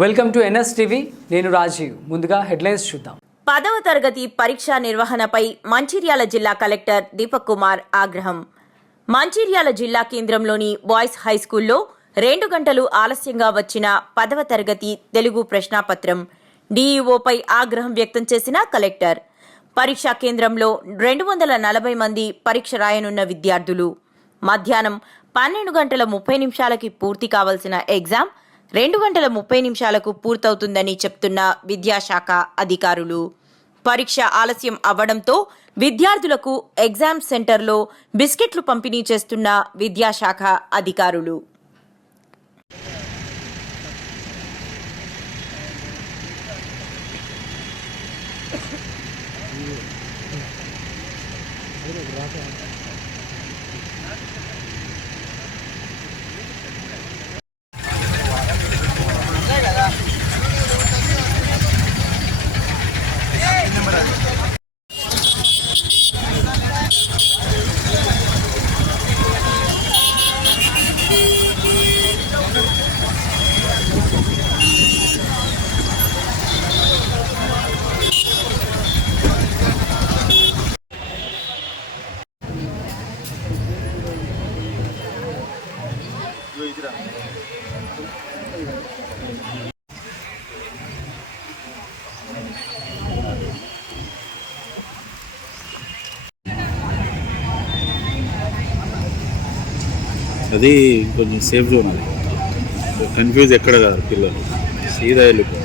Welcome to NS TV. నేను రాజీవ్. ముందుగా headlines చూద్దాం. 10వ తరగతి పరీక్షా నిర్వహణపై మంచిర్యాల జిల్లా కలెక్టర్ దీపక్ కుమార్ ఆగ్రహం. మంచిర్యాల జిల్లా కేంద్రంలోని బాయ్స్ హైస్కూల్లో 2 గంటలు ఆలస్యంగా వచ్చిన 10వ తరగతి తెలుగు ప్రశ్నాపత్రం డీఈఓపై ఆగ్రహం వ్యక్తం చేసిన కలెక్టర్. పరీక్షా కేంద్రంలో 240 మంది పరీక్ష రాయనున్న విద్యార్థులు. మధ్యాహ్నం 12 గంటల 30 నిమిషాలకి పూర్తి కావాల్సిన ఎగ్జామ్ 2 గంటల 30 నిమిషాలకు పూర్తవుతుందని చెప్తున్న విద్యాశాఖ అధికారులు. పరీక్ష ఆలస్యం అవ్వడంతో విద్యార్థులకు ఎగ్జామ్ సెంటర్లో బిస్కెట్లు పంపిణీ చేస్తున్న విద్యాశాఖ అధికారులు. అది కొంచెం సేఫ్ జోన్, అది కన్ఫ్యూజ్ ఎక్కడ కాదు, పిల్లలు సీదా వెళ్ళిపో.